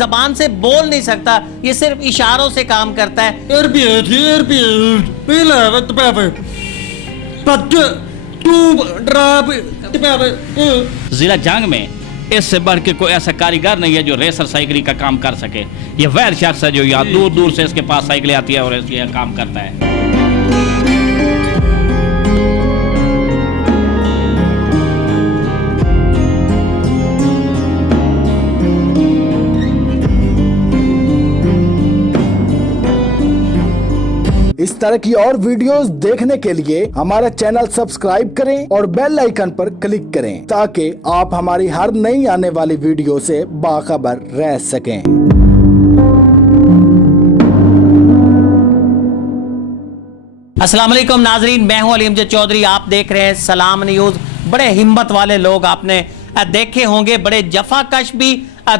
जबान से बोल नहीं सकता, ये सिर्फ इशारों से काम करता है। जिला जंग में इससे बढ़ के कोई ऐसा कारीगर नहीं है जो रेसर साइकिल का काम कर सके। ये वैध शख्स है जो यहाँ दूर दूर से इसके पास साइकिलें आती है और ये काम करता है। इस तरह की और वीडियोस देखने के लिए हमारा चैनल सब्सक्राइब करें और बेल आइकन पर क्लिक करें ताकि आप हमारी हर नई आने वाली वीडियो से बाखबर रह सकें। अस्सलाम वालेकुम नाजरीन, मैं हूं अली अमजद चौधरी। आप देख रहे हैं सलाम न्यूज। बड़े हिम्मत वाले लोग आपने देखे होंगे, बड़े जफाकश भी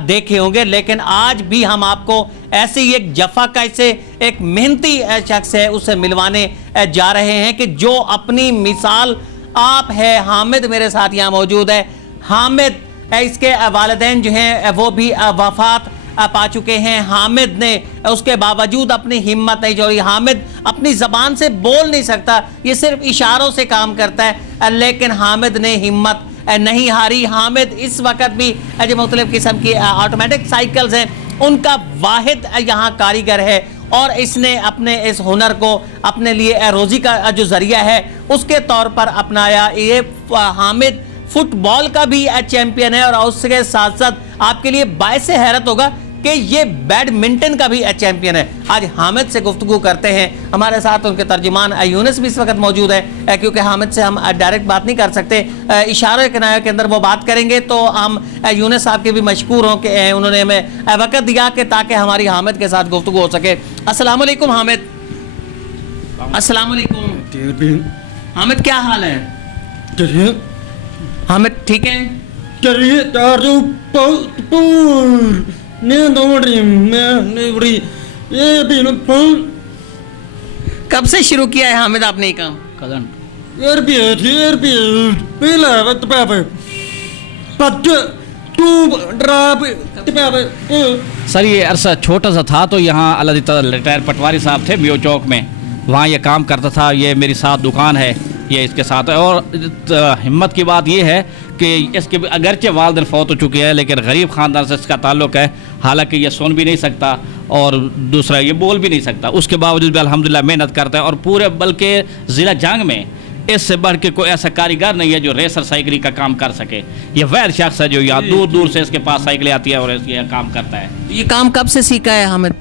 देखे होंगे, लेकिन आज भी हम आपको ऐसी एक जफाकश से एक मेहनती शख्स है उससे मिलवाने जा रहे हैं कि जो अपनी मिसाल आप है। हामिद मेरे साथ यहाँ मौजूद है। हामिद, इसके वालिदैन जो हैं वो भी वफात पा चुके हैं। हामिद ने उसके बावजूद अपनी हिम्मत नहीं छोड़ी। हामिद अपनी जबान से बोल नहीं सकता, ये सिर्फ इशारों से काम करता है, लेकिन हामिद ने हिम्मत नहीं हारी। हामिद इस वक्त भी जो मुख्तलिफ किस्म की ऑटोमेटिक साइकिल्स हैं उनका वाहिद यहाँ कारीगर है और इसने अपने इस हुनर को अपने लिए रोज़ी का जो जरिया है उसके तौर पर अपनाया। ये हामिद फुटबॉल का भी चैंपियन है और उसके साथ साथ आपके लिए बायसे हैरत होगा कि ये बैडमिंटन का भी चैंपियन है। आज हामिद से गुफ्तगू करते हैं। हमारे साथ उनके तर्जुमान यूनुस भी इस वक्त मौजूद है, क्योंकि हामिद से हम डायरेक्ट बात नहीं कर सकते, इशारे किनारे के अंदर वो बात करेंगे। तो हम यूनुस साहब के भी मशकूर हों कि उन्होंने हमें वक्त दिया कि ताकि हमारी हामिद के साथ गुफ्तगू हो सके। अस्सलाम वालेकुम हामिद। अस्सलाम वालेकुम हामिद, क्या हाल है? हामिद ठीक है? कब से शुरू किया है हामिद आपने ये काम? सर ये अरसा छोटा सा था, तो यहाँ अल्लाह रिटायर पटवारी साहब थे मियो चौक में, वहाँ ये काम करता था। ये मेरी साथ दुकान है, ये इसके साथ है। और हिम्मत की बात ये है कि इसके अगरचे वालिदैन फौत हो चुके हैं, लेकिन गरीब ख़ानदान से इसका ताल्लुक़ है। हालांकि ये सुन भी नहीं सकता और दूसरा ये बोल भी नहीं सकता, उसके बावजूद भी अल्हम्दुलिल्लाह मेहनत करता है। और पूरे बल्कि ज़िला जंग में इससे बढ़ के कोई ऐसा कारीगर नहीं है जो रेसर साइकिल का काम कर सके। ये वैध शख्स है जो यहाँ दूर दूर से इसके पास साइकिलें आती है और ये काम करता है। ये काम कब से सीखा है हामिद?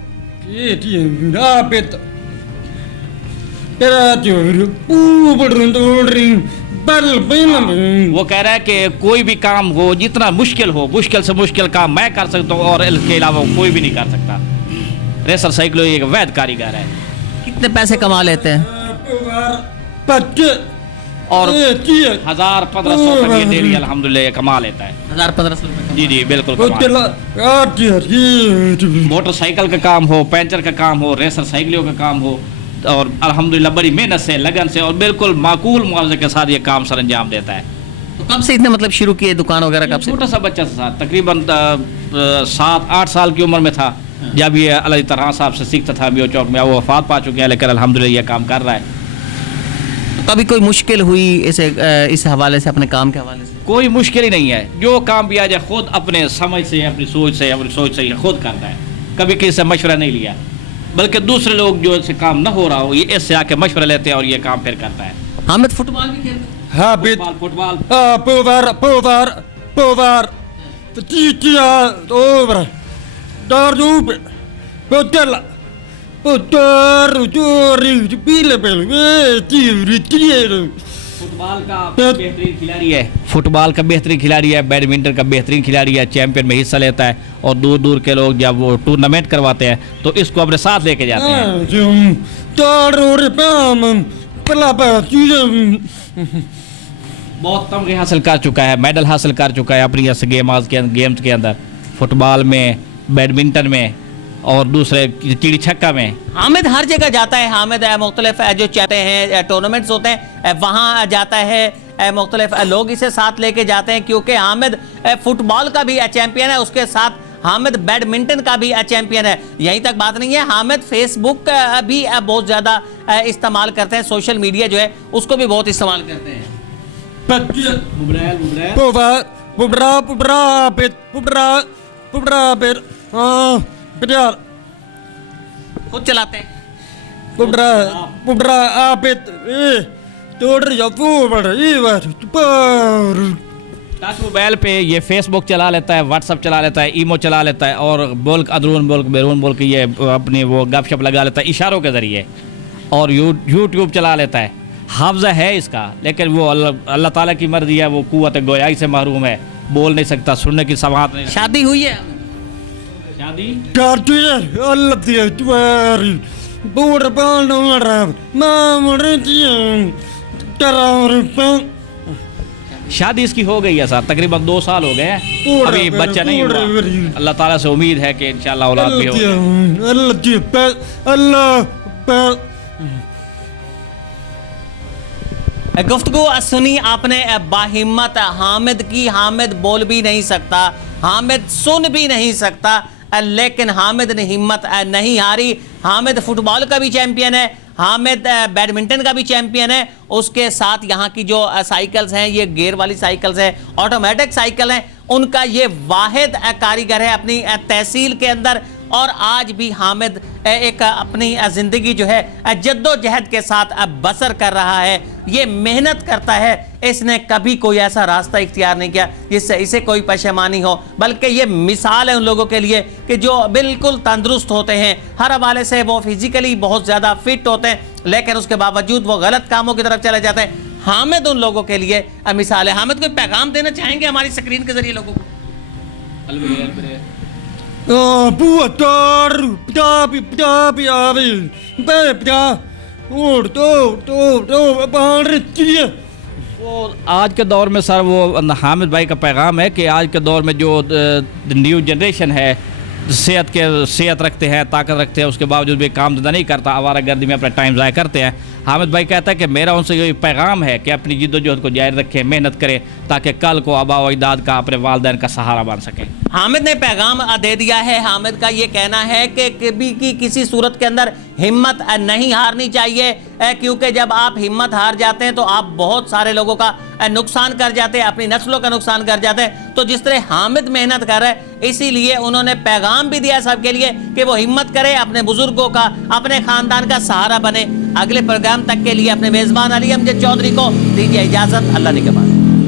वो कह रहा है कि कोई भी काम हो, जितना मुश्किल हो, मुश्किल से मुश्किल काम मैं कर सकता हूँ और इसके अलावा कोई भी नहीं कर सकता। रेसर साइकिल एक वैध कारीगर है। कितने पैसे कमा लेते हैं? और 1000-1500 तक ये डेली अल्हम्दुलिल्लाह ये कमा लेता है। 1000-1500 रुपये? जी जी बिल्कुल। मोटरसाइकिल का काम हो, पंचर का काम हो, रेसर साइकिलों का काम हो, और अल्हम्दुलिल्लाह बड़ी मेहनत से, लगन से और बिल्कुल माकूल मुआवजे के साथ ये काम सर अंजाम देता है। तो कब से इतने मतलब शुरू किए दुकान वगैरह? कब से? छोटा सा बच्चा था, तकरीबन 7-8 साल की उम्र में था जब ये अल्लाह तरह साहब से सीखता था मियो चौक में। वो वफात पा चुके हैं, लेकिन अल्हम्दुलिल्लाह ये काम कर रहा है। तो कभी कोई मुश्किल हुई इस हवाले से, अपने काम के हवाले से? कोई मुश्किल ही नहीं है, जो काम भी आ जाए खुद अपने समझ से, अपनी सोच से ये खुद करता है। कभी किसी से मशवरा नहीं लिया, बल्कि दूसरे लोग जो इससे काम ना हो रहा हो ये इससे आके मशवरा लेते हैं और ये काम फिर करता है। हामिद फुटबॉल भी खेलता है? हाँ, फुटबॉल का बेहतरीन खिलाड़ी है, फुटबॉल का बेहतरीन खिलाड़ी है, बैडमिंटन का बेहतरीन खिलाड़ी है, चैंपियन में हिस्सा लेता है। और दूर दूर के लोग जब वो टूर्नामेंट करवाते हैं तो इसको अपने साथ लेके जाते हैं। बहुत तमगे हासिल कर चुका है, मेडल हासिल कर चुका है अपनी गेम्स के अंदर, फुटबॉल में, बैडमिंटन में और दूसरे चिड़ी छक्का में। हामिद हर जगह जाता है। हामिद मुख्तलिफ जो चाहते हैं टूर्नामेंट्स होते हैं वहाँ जाता है, मुख्तलिफ लोग इसे साथ लेके जाते हैं, क्योंकि हामिद फुटबॉल का भी चैंपियन है, उसके साथ हामिद बैडमिंटन का भी चैंपियन है। यहीं तक बात नहीं है, हामिद फेसबुक भी बहुत ज़्यादा इस्तेमाल करते हैं, सोशल मीडिया जो है उसको भी बहुत इस्तेमाल करते हैं। खुद चलाते हैं। टच मोबाइल पे ये फेसबुक चला लेता है, व्हाट्सअप चला लेता है, ईमो चला लेता है और बोल्क अदरून बोल्क बैरून बोल के ये अपनी वो गपशप लगा लेता है इशारों के ज़रिए, और यूट्यूब चला लेता है। हाफजा है इसका, लेकिन वो अल्लाह ताला की मर्जी है, वो कुव्वत गोयाई से महरूम है, बोल नहीं सकता, सुनने की समात नहीं। शादी हुई है? शादी शादी इसकी हो गई है सर, तकरीबन 2 साल हो गए हैं, अभी बच्चा नहीं हुआ। अल्लाह ताला से उम्मीद है कि इंशाल्लाह औलाद भी होगी। गुफ्तगू सुनी आपने बाहिम्मत हामिद की। हामिद बोल भी नहीं सकता, हामिद सुन भी नहीं सकता, लेकिन हामिद ने हिम्मत नहीं हारी। हामिद फुटबॉल का भी चैंपियन है, हामिद बैडमिंटन का भी चैंपियन है। उसके साथ यहाँ की जो साइकिल्स हैं, ये गेयर वाली साइकिल्स हैं, ऑटोमेटिक साइकिल हैं, उनका ये वाहिद कारीगर है अपनी तहसील के अंदर। और आज भी हामिद एक अपनी ज़िंदगी जो है जद्दोजहद के साथ बसर कर रहा है, ये मेहनत करता है। इसने कभी कोई ऐसा रास्ता इख्तियार नहीं किया जिससे इसे कोई परेशानी हो, बल्कि ये मिसाल है उन लोगों के लिए कि जो बिल्कुल तंदुरुस्त होते हैं, हर हवाले से वो फिजिकली बहुत ज़्यादा फिट होते हैं, लेकिन उसके बावजूद वो गलत कामों की तरफ चले जाते हैं। हामिद उन लोगों के लिए मिसाल है। हामिद कोई पैगाम देना चाहेंगे हमारी स्क्रीन के जरिए लोगों को? वो आज के दौर में सर, वो हामिद भाई का पैगाम है कि आज के दौर में जो न्यू जनरेशन है, सेहत रखते हैं, ताकत रखते हैं, उसके बावजूद भी काम धंधा नहीं करता, आवारा गर्दी में अपना टाइम ज़ाया करते हैं। हामिद भाई कहता है कि मेरा उनसे ये पैगाम है कि अपनी जिद्दोजहद को जारी रखें, मेहनत करें, ताकि कल को आबा व अजदाद का, अपने वालिदैन का सहारा बन सकें। हामिद ने पैगाम दे दिया है। हामिद का ये कहना है कि कभी की किसी सूरत के अंदर हिम्मत नहीं हारनी चाहिए, क्योंकि जब आप हिम्मत हार जाते हैं तो आप बहुत सारे लोगों का नुकसान कर जाते हैं, अपनी नस्लों का नुकसान कर जाते हैं। तो जिस तरह हामिद मेहनत कर रहे हैं, इसीलिए उन्होंने पैगाम भी दिया सबके लिए कि वो हिम्मत करे, अपने बुजुर्गों का, अपने खानदान का सहारा बने। अगले प्रोग्राम तक के लिए अपने मेज़बान अली अमजद चौधरी को दीजिए इजाज़त। अल्लाह ने के बाद।